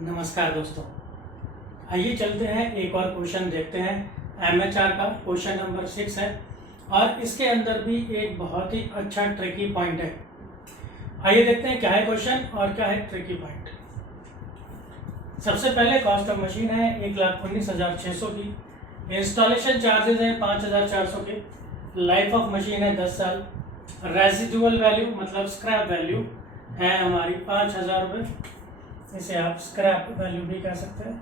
नमस्कार दोस्तों, आइए चलते हैं एक और क्वेश्चन देखते हैं। एमएचआर का क्वेश्चन नंबर 6 है और इसके अंदर भी एक बहुत ही अच्छा ट्रिकी पॉइंट है। आइए देखते हैं क्या है क्वेश्चन और क्या है ट्रिकी पॉइंट। सबसे पहले कॉस्ट ऑफ मशीन है 1,19,600 की, इंस्टॉलेशन चार्जेस है 5,400 के, लाइफ ऑफ मशीन है 10 साल, रेजिडुअल वैल्यू मतलब स्क्रैप वैल्यू है हमारी 5,000 रुपये, इसे आप स्क्रैप वैल्यू भी कह सकते हैं।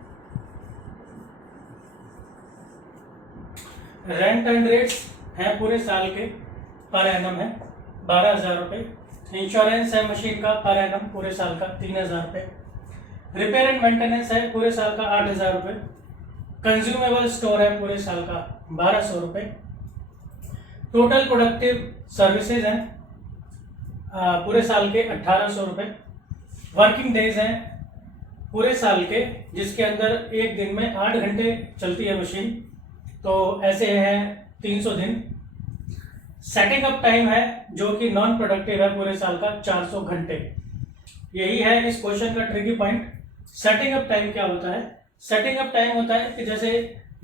रेंट एंड रेट्स हैं पूरे साल के, पर एनम है 12,000 रुपये। इंश्योरेंस है मशीन का पर एनम पूरे साल का 3,000 रुपये। रिपेयर एंड मेंटेनेंस है पूरे साल का 8,000 रुपये। कंज्यूमेबल स्टोर है पूरे साल का 1,200 रुपये। टोटल प्रोडक्टिव सर्विसेज हैं पूरे साल के 1,800 रुपये। वर्किंग डेज हैं पूरे साल के, जिसके अंदर एक दिन में 8 घंटे चलती है मशीन, तो ऐसे हैं 300 दिन। सेटिंग अप टाइम है जो कि नॉन प्रोडक्टिव है पूरे साल का 400 घंटे। यही है इस क्वेश्चन का tricky point. Setting up time क्या होता है? सेटिंग अप टाइम होता है कि जैसे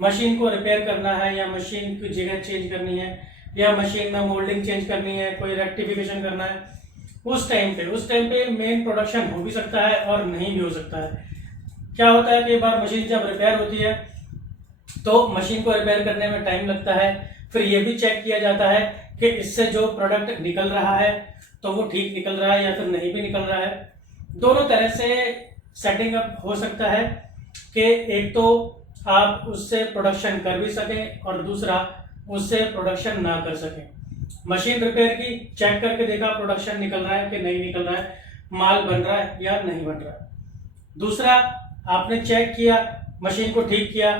मशीन को रिपेयर करना है या मशीन की जगह चेंज करनी है या मशीन में मोल्डिंग चेंज करनी है, कोई रेक्टिफिकेशन करना है, उस टाइम पे मेन प्रोडक्शन हो भी सकता है और नहीं भी हो सकता है। क्या होता है कि एक बार मशीन जब रिपेयर होती है तो मशीन को रिपेयर करने में टाइम लगता है, फिर ये भी चेक किया जाता है कि इससे जो प्रोडक्ट निकल रहा है तो वो ठीक निकल रहा है या फिर नहीं भी निकल रहा है। दोनों तरह से सेटिंग अप हो सकता है कि एक तो आप उससे प्रोडक्शन कर भी सकें और दूसरा उससे प्रोडक्शन ना कर सकें। मशीन रिपेयर की, चेक करके देखा प्रोडक्शन निकल रहा है कि नहीं निकल रहा है, माल बन रहा है या नहीं बन रहा है। दूसरा, आपने चेक किया, मशीन को ठीक किया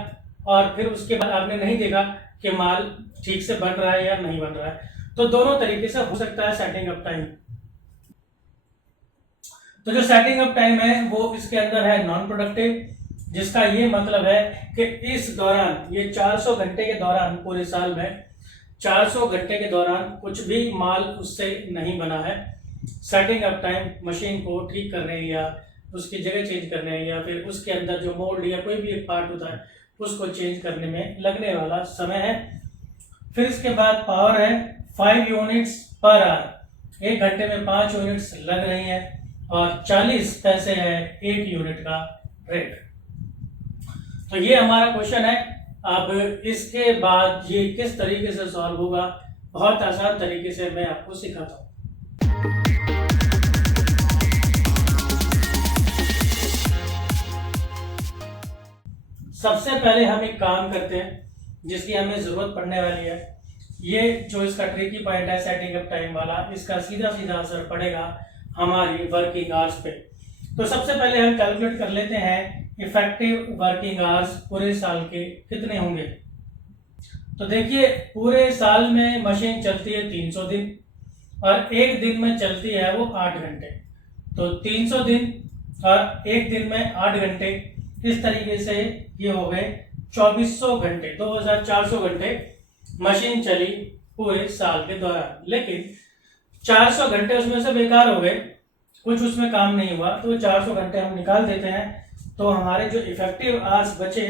और फिर उसके बाद आपने नहीं देखा कि माल ठीक से बन रहा है या नहीं बन रहा है। तो दोनों तरीके से हो सकता है सेटिंग अप टाइम। तो जो सेटिंग अप टाइम है वो इसके अंदर है नॉन प्रोडक्टिव, जिसका ये मतलब है कि इस दौरान, ये 400 घंटे के दौरान, पूरे साल में 400 घंटे के दौरान कुछ भी माल उससे नहीं बना है। सेटिंग अप टाइम मशीन को ठीक करने या उसकी जगह चेंज करने या फिर उसके अंदर जो मोल्ड या कोई भी एक पार्ट होता है उसको चेंज करने में लगने वाला समय है। फिर इसके बाद पावर है 5 यूनिट्स पर आवर, 1 घंटे में 5 यूनिट्स लग रही हैं और 40 पैसे है 1 यूनिट का रेट। तो ये हमारा क्वेश्चन है। अब इसके बाद ये किस तरीके से सॉल्व होगा, बहुत आसान तरीके से मैं आपको सिखाता हूँ। सबसे पहले हम एक काम करते हैं जिसकी हमें जरूरत पड़ने वाली है। ये जो इसका ट्रिकी पॉइंट है सेटिंग अप टाइम वाला, इसका सीधा सीधा असर पड़ेगा हमारी वर्किंग आवर्स पे। तो सबसे पहले हम कैलकुलेट कर लेते हैं इफेक्टिव वर्किंग आवर्स पूरे साल के कितने होंगे। तो देखिए, पूरे साल में मशीन चलती है 300 दिन और एक दिन में चलती है वो 8 घंटे। तो 300 दिन और एक दिन में 8 घंटे, इस तरीके से ये हो गए 2400 घंटे, 2400 घंटे मशीन चली पूरे साल के दौरान। लेकिन 400 घंटे उसमें से बेकार हो गए, कुछ उसमें काम नहीं हुआ, तो 400 घंटे हम निकाल देते हैं। तो हमारे जो इफेक्टिव आवर्स बचे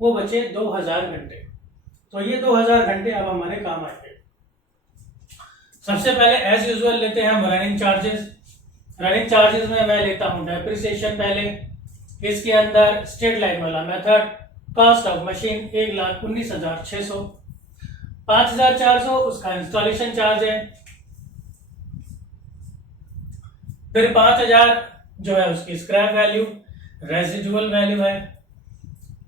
वो बचे 2000 घंटे। तो ये 2000 घंटे अब हमारे काम आएंगे। सबसे पहले एज यूजुअल लेते हैं हम रनिंग चार्जेस। रनिंग चार्जेस में मैं लेता हूं डेप्रिसिएशन पहले, इसके अंदर स्ट्रेट लाइन वाला मेथड, कॉस्ट ऑफ मशीन 1,19,600, 5,400 उसका इंस्टॉलेशन चार्ज है, फिर 5,000 जो है उसकी स्क्रैप वैल्यू, रेजिडुअल वैल्यू है।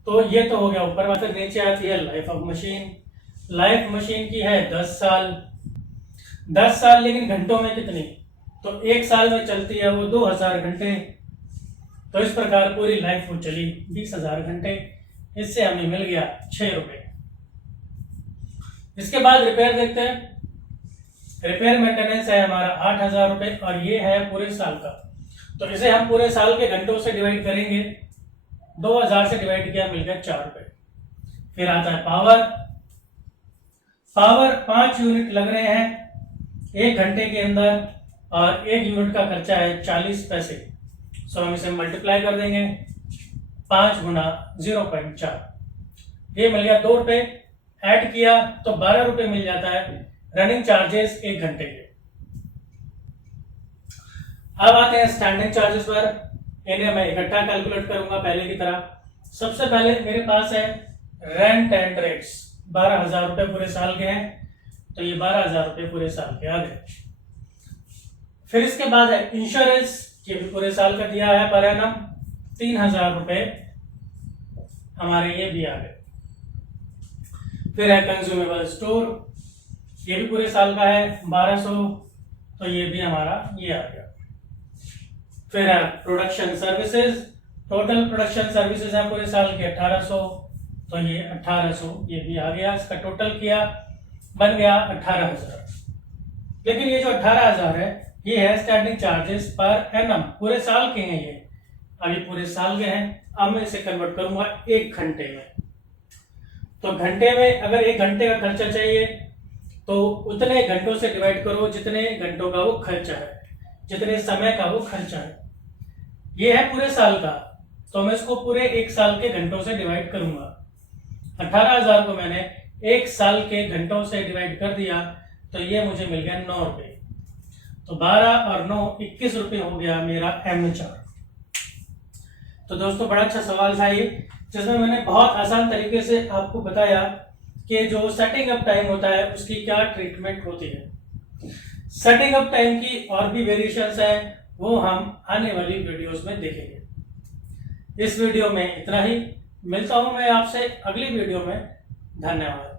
तो ये तो हो गया ऊपर। फिर नीचे आती है life of machine. Life machine की है 10 साल। 10 साल लेकिन घंटों में कितनी? तो एक साल में चलती है वो 2000 घंटे। तो इस प्रकार पूरी लाइफ वो चली 20,000 घंटे। इससे हमें मिल गया 6 रुपए। इसके बाद रिपेयर देखते हैं। रिपेयर मेंटेनेंस है हमारा 8,000 रुपए और ये है पूरे साल का। तो इसे हम पूरे साल के घंटों से डिवाइड करेंगे। 2000 से डिवाइड किया, मिल गया 4 रुपए। फिर आता है पावर। पावर 5 यूनिट लग रहे हैं 1 घंटे के अंदर और 1 यूनिट का खर्चा है 40 पैसे। सो हम इसे मल्टीप्लाई कर देंगे 5 गुना 0.4, ये मिल गया 2 रुपये। ऐड किया तो 12 रुपये मिल जाता है रनिंग चार्जेस 1 घंटे के। अब आते हैं स्टैंडिंग चार्जेस पर। इन्हें मैं इकट्ठा कैलकुलेट करूंगा पहले की तरह। सबसे पहले मेरे पास है रेंट एंड रेट्स, 12,000 रुपये पूरे साल के हैं, तो ये 12,000 रुपये पूरे साल के आ गए। फिर इसके बाद है इंश्योरेंस, ये भी पूरे साल का दिया है पर एनम 3,000 रुपये हमारे ये भी आ गए। फिर है कंज्यूमेबल स्टोर, ये भी पूरे साल का है 1,200, तो ये भी हमारा ये आ गया। फिर है production services, total production services है पूरे साल के 1,800, तो ये 1,800 ये भी आ गया। इसका टोटल किया बन गया 18,000। लेकिन ये जो 18,000 है ये है स्टैंडिंग चार्जेस पर एनम, पूरे साल के हैं ये, अभी पूरे साल के हैं। अब मैं इसे कन्वर्ट करूंगा 1 घंटे में। तो घंटे में अगर 1 घंटे का खर्चा चाहिए तो उतने घंटों से डिवाइड करो जितने घंटों का वो खर्चा है, जितने समय का वो खर्चा है। ये है पूरे साल का, तो मैं इसको पूरे 1 साल के घंटों से डिवाइड करूंगा। 18,000 को मैंने 1 साल के घंटों से डिवाइड कर दिया, तो ये मुझे मिल गया 9 रुपये। तो 12 और 9 21 रुपये हो गया मेरा एम4। तो दोस्तों बड़ा अच्छा सवाल था ये, जिसमें मैंने बहुत आसान तरीके से आपको बताया कि जो सेटिंग अप टाइम होता है उसकी क्या ट्रीटमेंट होती है। सेटिंग अप टाइम की और भी वेरिएशंस हैं, वो हम आने वाली वीडियोस में देखेंगे। इस वीडियो में इतना ही, मिलता हूं मैं आपसे अगली वीडियो में। धन्यवाद।